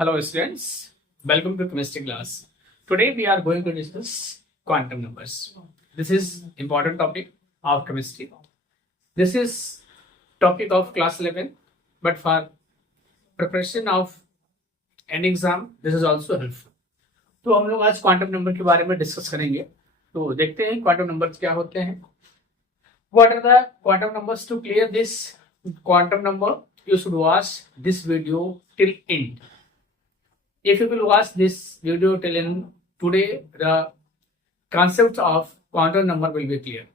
Hello students, welcome to chemistry class. Today we are going to discuss quantum numbers. This is important topic of chemistry. This is topic of class 11, but for preparation of an exam this is also helpful. तो हम लोग आज quantum number के बारे में discuss करेंगे. तो देखते हैं क्वांटम नंबर्स क्या होते हैं. What are the quantum numbers? To clear this quantum number, you should watch this video till end. If you will watch this video till end today, the concept of quantum number will be clear.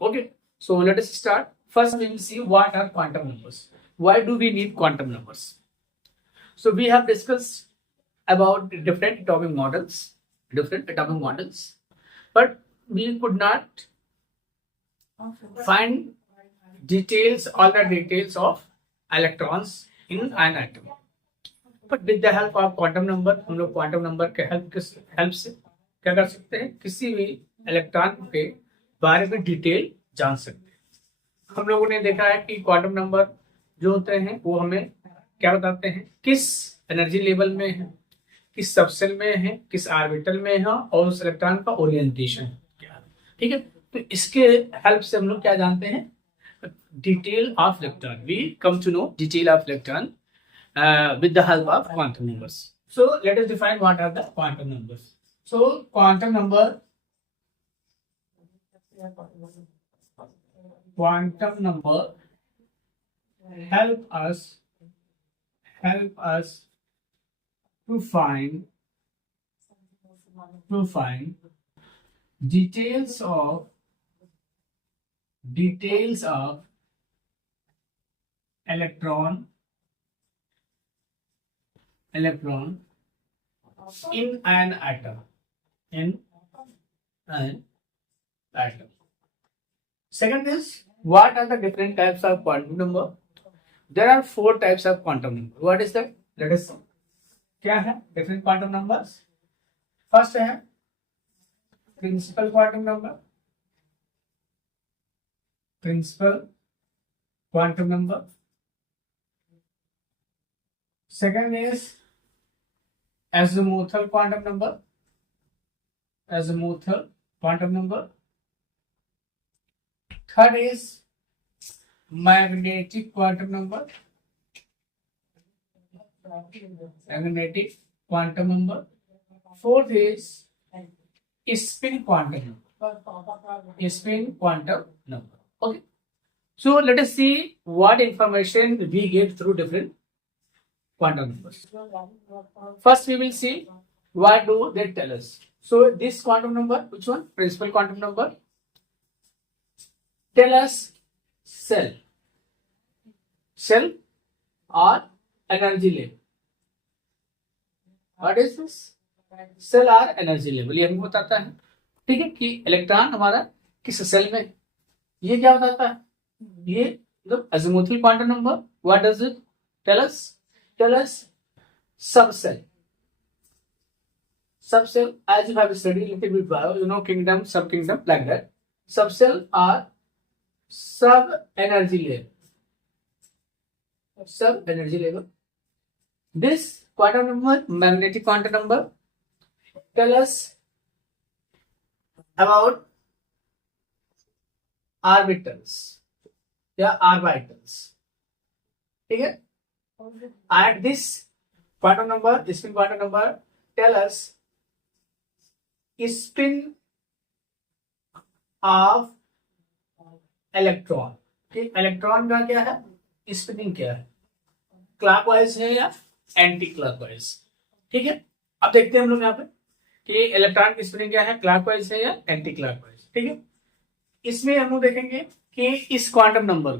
Okay, so let us start. First we will see what are quantum numbers. Why do we need quantum numbers? So we have discussed about different atomic models, but we could not find all the details of electrons in an atom. But with the help of quantum number हम लोग quantum number के help से क्या कर सकते हैं, किसी भी इलेक्ट्रॉन के बारे में डिटेल जान सकते हैं. हम लोगों ने देखा है कि क्वांटम नंबर जो होते हैं वो हमें क्या बताते हैं, किस एनर्जी लेवल में है, किस सबसेल में है, किस ऑर्बिटल में है और उस इलेक्ट्रॉन का ओरिएंटेशन क्या है. ठीक है, तो इसके हेल्प से हम लोग क्या जानते हैं, detail of electron. We come to know detail of electron with the help of quantum numbers. So let us define what are the quantum numbers. So quantum number help us to find details of electron in an atom. Second is, what are the different types of quantum number? There are 4 types of quantum number. What is that? Let us see. क्या है different quantum numbers? First है principal quantum number. Second is azimuthal quantum number. Third is magnetic quantum number. Fourth is spin quantum number. Okay, so let us see what information we get through different quantum numbers. First we will see what do they tell us. So this quantum number, which one? Principal quantum number, tell us cell or energy level. What is this? Cell or energy level. ये हमको बताता है, ठीक है, कि electron हमारा किस cell में. ये क्या बताता है, ये मतलब azimuthal quantum number. What does it tell us? Tell us subcell, as you have studied little bit bio, you know, kingdom, subkingdom, like that. Subcell are sub energy level. This quantum number, magnetic quantum number, tell us about orbitals. ठीक है. And this quantum number, spin quantum number, tell us spin of electron. ठीक, electron का क्या है, spinning क्या है, clockwise है या एंटी क्लॉकवाइज. ठीक है, अब देखते हैं हम लोग यहाँ पे कि इलेक्ट्रॉन की स्पिनिंग क्या है, क्लॉकवाइज है या एंटी क्लॉकवाइज. ठीक है, इसमें हम लोग देखेंगे कि इस क्वांटम नंबर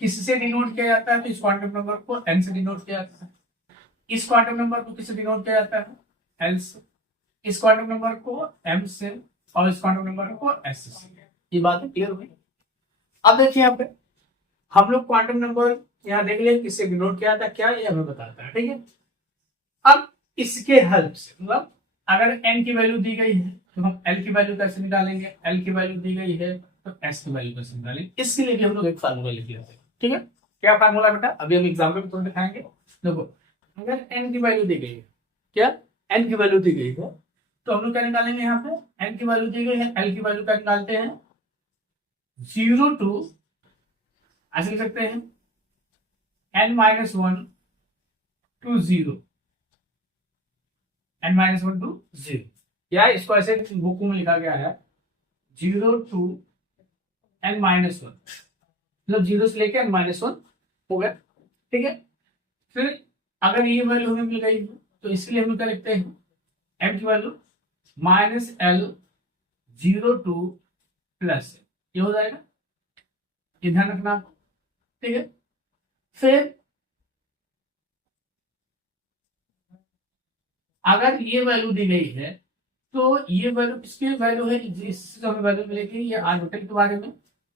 किससे डिनोट किया जाता है. तो इस क्वांटम नंबर को n से डिनोट किया जाता है. इस क्वांटम नंबर को किससे डिनोट किया जाता है, l से. इस क्वांटम नंबर को m से और इस क्वांटम नंबर को s से. ये बात क्लियर हुई. अब देखिए यहाँ पे हम लोग क्वांटम नंबर यहाँ देख ले किससे डिनोट किया था, क्या ये हमें बताता है. ठीक है, अब इसके हेल्प से मतलब अगर n की वैल्यू दी गई है तो हम l की वैल्यू कैसे निकालेंगे, l की वैल्यू दी गई है तो s की वैल्यू कैसे निकालेंगे. इसके लिए भी हम लोग एक फार्मूला लिख लेते हैं. ठीक है, क्या फार्मूला बेटा, अभी हम एग्जाम्पल में तो दिखाएंगे. देखो अगर n की वैल्यू दी गई है, क्या n की वैल्यू दी गई है, तो हम लोग क्या निकालेंगे यहाँ पे, n की वैल्यू दी गई है, l की वैल्यू क्या निकालते हैं, 0 टू, ऐसे लिख सकते हैं n-1 टू 0, n-1 टू 0, या इसको ऐसे बुक में लिखा गया है 0 टू n-1, मतलब 0 से लेके n-1 हो गया, ठीक है। फिर अगर ये वैल्यू हमें मिल गई है तो इसलिए हम क्या लिखते हैं, m की वैल्यू -l 0 टू प्लस, ये हो जाएगा, ये ध्यान रखना आपको, ठीक है। फिर अगर ये वैल्यू दी गई है तो ये वैल्यू किसकी वैल्यू है, जिससे हमें वैल्यू मिलेगी ये ऑर्बिटल के बारे में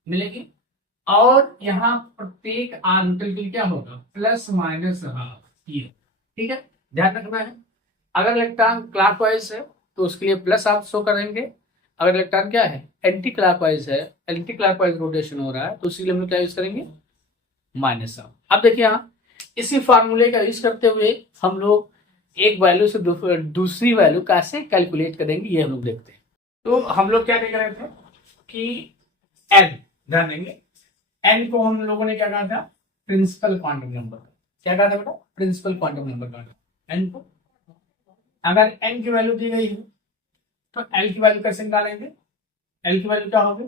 मिलेगी, और यहाँ प्रत्येक ऑर्बिटल के लिए क्या होगा, ±½ ये, ठीक है, ध्यान रखना है। अगर इलेक्ट्रॉन क्लॉकवाइज है तो उसके लिए प्लस आप शो करेंगे, अगर इलेक्ट्रॉन क्या है एंटी क्लॉकवाइज है, एंटी क्लॉकवाइज रोटेशन हो रहा है, तो उसके लिए हम क्या यूज करेंगे, -. अब देखिए यहाँ इसी फार्मूले का यूज करते हुए हम लोग एक वैल्यू से दूसरी वैल्यू कैसे कैलकुलेट करेंगे ये हम लोग देखते हैं। तो हम लोग क्या देख रहे थे कि n, ध्यान देंगे, n को हम लोगों ने क्या कहा था, प्रिंसिपल क्वांटम नंबर, क्या कहा था बेटा, प्रिंसिपल क्वांटम नंबर कहा था n को। अगर n की वैल्यू दी गई है तो l की वैल्यू कैसे निकालेंगे, l की वैल्यू क्या होगी,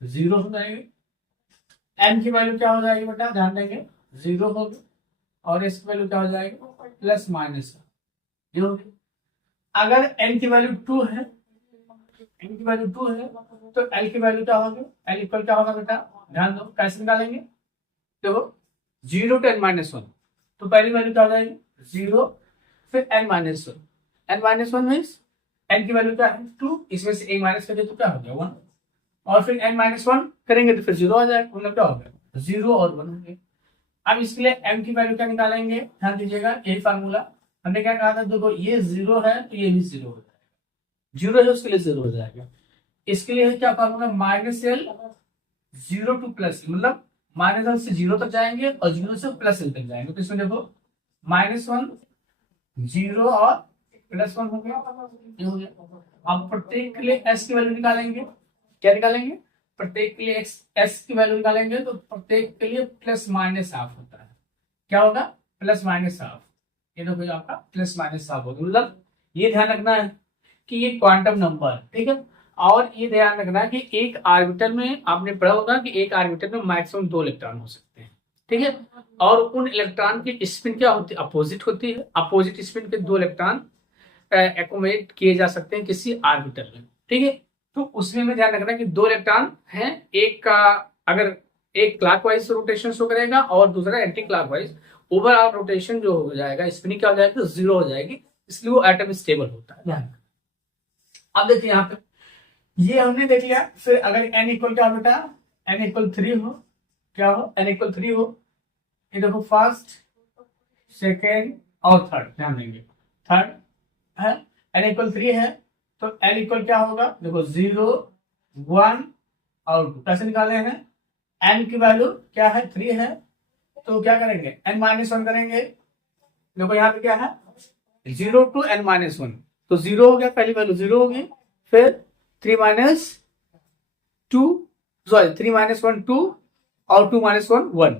0 हो जाएगी, n की वैल्यू क्या हो जाएगी बेटा, ध्यान देंगे 0 होगी, और s की वैल्यू क्या हो जाएगी, ±, ये होगी। अगर n की वैल्यू 2 है, n की वैल्यू 2 है तो l की वैल्यू क्या होगी, l इक्वल क्या होगा बेटा, ध्यान दो कैसे निकालेंगे, देखो 0 टू n-1, तो पहली वैल्यू क्या हो जाएगी 0, फिर n-1, n-1 मीन्स n की वैल्यू क्या है 2, इसमें से एक माइनस करेंगे तो क्या हो गया 1, और फिर n-1 करेंगे तो फिर 0 आ जाएगा, मतलब क्या हो गया 0 और 1 हो गया। अब इसके लिए m की वैल्यू क्या निकालेंगे, ध्यान दीजिएगा यही फार्मूला, हमने क्या कहा था, देखो ये 0 है तो ये भी 0 हो जाएगा, 0 है उसके लिए 0 हो जाएगा। इसके लिए क्या फार्मूला, -l 0 टू प्लस, मतलब -l से 0 तक जाएंगे और 0 से +l तक जाएंगे, तो इसमें देखो -1 0 और +1 हो गया, ये हो गया। अब प्रत्येक के लिए s की वैल्यू निकालेंगे, क्या निकालेंगे, प्रत्येक के लिए s की वैल्यू निकालेंगे तो प्रत्येक के लिए ±½ होता है, क्या होगा, ±½ ये देखो आपका ±½ होगा, मतलब ये ध्यान रखना है कि ये क्वांटम नंबर, ठीक है। और ये ध्यान रखना है कि एक ऑर्बिटल में आपने पढ़ा होगा कि एक ऑर्बिटल में मैक्सिमम 2 इलेक्ट्रॉन हो सकते हैं, ठीक है, और उन इलेक्ट्रॉन की स्पिन क्या होती है, अपोजिट होती है, अपोजिट स्पिन के 2 इलेक्ट्रॉन एकोमोडेट किए जा सकते हैं किसी ऑर्बिटल में, ठीक है। तो उसमें में ध्यान रखना है कि 2 इलेक्ट्रॉन हैं, एक का अगर एक क्लॉकवाइज रोटेशन शो करेगा और दूसरा एंटी क्लॉकवाइज, ओवरऑल रोटेशन जो हो जाएगा, स्पिनिंग क्या हो जाएगी, 0 हो जाएगी, इसलिए वो एटम स्टेबल होता है, ध्यान। अब देखिए यहाँ पे ये हमने देख लिया, फिर अगर n इक्वल क्या बेटा, n इक्वल 3 हो, क्या हो, n इक्वल 3 हो, ये देखो फर्स्ट सेकेंड और थर्ड, ध्यान देंगे थर्ड है, n इक्वल 3 है तो n इक्वल क्या होगा, देखो 0 1 और 2, कैसे निकाले हैं, n की वैल्यू क्या है 3 है तो क्या करेंगे n-1 करेंगे, देखो यहाँ पे क्या है 0 टू n-1, तो 0 हो गया, पहली वैल्यू 0 होगी, फिर 3 - 2 सॉरी 3 - 1 2 और 2 - 1 1,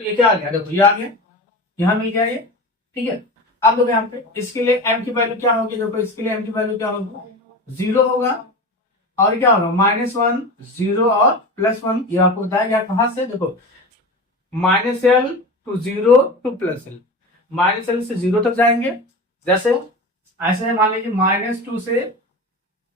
तो ये क्या आ गया, देखो ये आ गया, यहाँ मिल गया ये, ठीक है। अब देखो यहाँ पे इसके लिए m की वैल्यू क्या होगी, देखो इसके लिए m की वैल्यू क्या होगी 0 होगा, और क्या होगा -1 0 और +1, ये आपको बताया गया कहां से, देखो -l to 0 to +l, -l से 0 तक जाएंगे, जैसे ऐसे मान लीजिए -2 से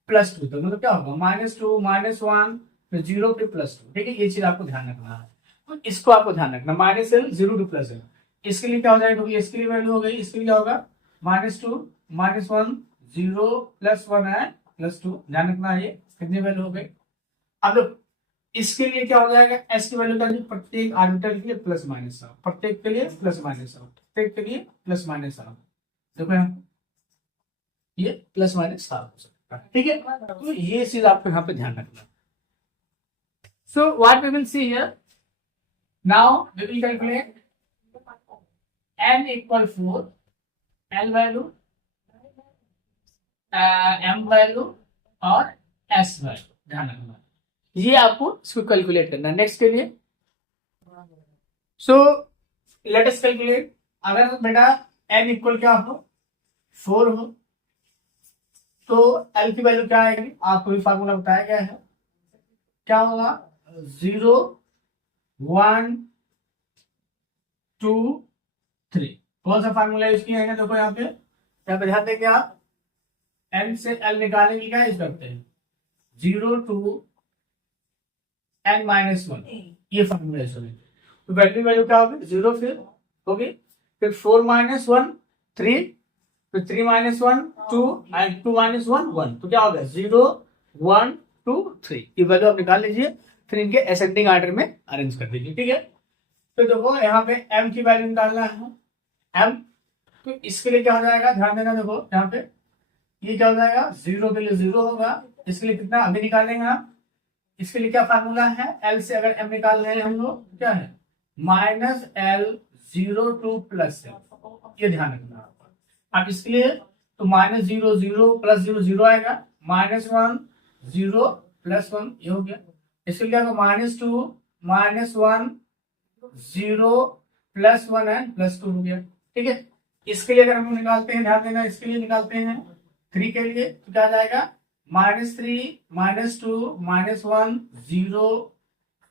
+2 तक, मतलब क्या होगा -2 -1 फिर 0 फिर +2, ठीक है, ये चीज आपको ध्यान रखना है, तो इसको आपको ध्यान रखना, -l 0 टू +l, इसके लिए क्या हो जाएगा, इसके लिए वैल्यू हो गई, इसके लिए क्या होगा -2 -1 0 +1 है +2, ध्यान रखना है, ये कितनी वैल्यू हो गई। अब इसके लिए क्या हो जाएगा, s की वैल्यू का प्रत्येक ऑर्बिटल के लिए ±, प्रत्येक के लिए ±, प्रत्येक के लिए ±, देखो यहाँ ये ±½ हो सकता है, ठीक है, तो ये चीज आपको यहाँ पे ध्यान रखना। So what we will see here, now we will calculate n equal 4 L value, M value और एस वैल्यू, ध्यान रखना। ये आपको इसको कैलकुलेट करना है। नेक्स्ट के लिए सो लेट अस कैलकुलेट। अगर बेटा एन इक्वल क्या हो, 4 हो, तो एल की वैल्यू क्या आएगी, आपको भी फार्मूला बताया गया है। क्या होगा, 0 1 2 3। कौन सा फार्मूला यूज किया है, देखो यहाँ पे ध्यान देंगे आप। एन से एल निकालने की क्या यूज करते हैं, 0 to n-1, ये फार्मूला यूज करेंगे। तो वैल्यू क्या होगी, 0 फिर होगी, फिर 4 - 1 3, फिर 3 - 1 2 एंड 2 - 1 1। तो क्या होगा, 0 1 2 3। ये वैल्यू आप निकाल लीजिए, फिर इनके असेंडिंग ऑर्डर में अरेंज कर दीजिए। ठीक है, तो देखो यहाँ पे m की वैल्यू निकालना है, m। तो इसके लिए क्या हो जाएगा, ध्यान देना। देखो यहाँ पे ये क्या हो जाएगा, 0 के लिए 0 होगा। इसके लिए कितना अभी निकालेंगे आप, इसके लिए क्या फार्मूला है, L से अगर m निकाल रहे हैं हम लोग, क्या है, -L 0 to +L। ये ध्यान रखना आप इसके लिए। तो -0 0 +0 0 आएगा, -1 0 +1 ये हो गया। इसके लिए -2 -1 0 +1 एंड +2 हो गया। ठीक है, इसके लिए अगर हम निकालते हैं, ध्यान देना, इसके लिए निकालते हैं 3 के लिए, तो क्या जाएगा, -3 -2 -1 0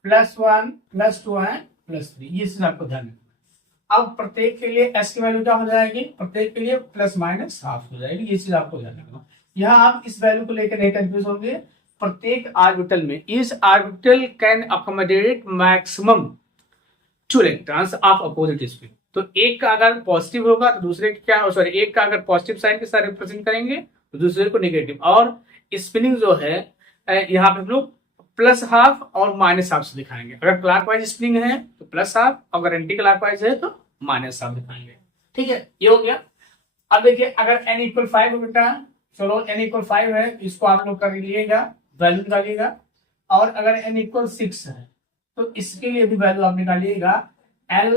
+1 +2 एंड +3। ये चीज आपको ध्यान रखना। अब प्रत्येक के लिए एस की वैल्यू क्या हो जाएगी, प्रत्येक के लिए ±½ हो जाएगी। ये चीज आपको ध्यान रखना। यहाँ आप इस वैल्यू को लेकर नहीं कंफ्यूज होंगे। प्रत्येक ऑर्बिटल में इस orbital can accommodate maximum 2 electrons of opposite spin. तो एक का अगर पॉजिटिव होगा तो दूसरे क्या, सॉरी, एक का अगर पॉजिटिव साइन के साथ रिप्रेजेंट करेंगे तो दूसरे को नेगेटिव। और स्पिनिंग जो है यहाँ पे हम लोग +½ और -½ से दिखाएंगे। अगर क्लॉकवाइज स्पिनिंग है तो +½, अगर एंटी क्लॉकवाइज है तो -½ दिखाएंगे। ठीक है, ये हो गया। अब देखिए अगर n = 5 हो बेटा, चलो n = 5 है, इसको आप लोग कर लीजिएगा, वैल्यू निकालिएगा। और अगर n = 6 है तो इसके लिए भी वैल्यू आप निकालिएगा, L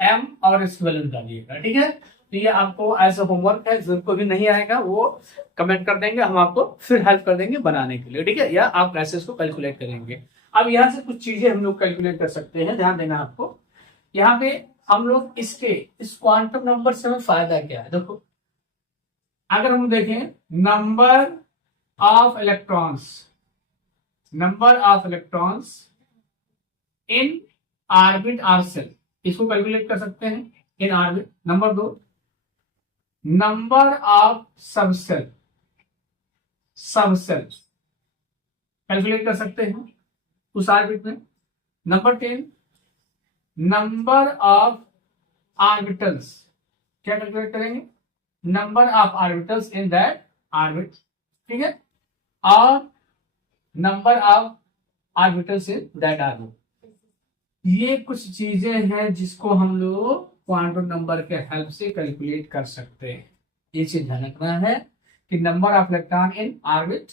M और इसकी वैल्यू निकालिएगा। ठीक है, तो ये आपको ऐसा होमवर्क है, जिनको भी नहीं आएगा वो कमेंट कर देंगे, हम आपको फिर हेल्प कर देंगे बनाने के लिए। ठीक है, या आप कैसे इसको कैलकुलेट करेंगे। अब यहाँ से कुछ चीजें हम लोग कैलकुलेट कर सकते हैं, ध्यान देना आपको। यहाँ पे हम लोग इस क्वांटम नंबर से हमें फायदा क्या है, देखो अगर हम देखें number of electrons in orbit or shell, इसको कैलकुलेट कर सकते हैं in orbit. Number 2, number of subshell calculate कर सकते हैं उस ऑर्बिट में। नंबर 10, नंबर ऑफ ऑर्बिटल्स, क्या कैलकुलेट करेंगे, number of orbitals in that orbit. ठीक है, और number of orbitals in that orbit. ये कुछ चीजें हैं जिसको हम लोग क्वांटम नंबर के हेल्प से कैलकुलेट कर सकते हैं। ये चीज ध्यान रखना है कि number of electron in orbit,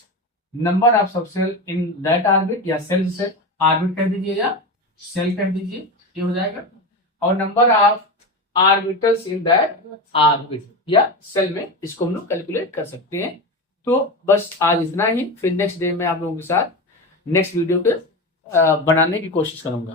number of subshell in that orbit, या सेल से ऑर्बिट कह दीजिए या सेल कह दीजिए, ये हो जाएगा। और number of orbitals in that orbit या सेल में, इसको हम लोग कैलकुलेट कर सकते हैं। तो बस आज इतना ही, फिर नेक्स्ट डे में आप लोगों के साथ नेक्स्ट वीडियो पे बनाने की कोशिश करूंगा।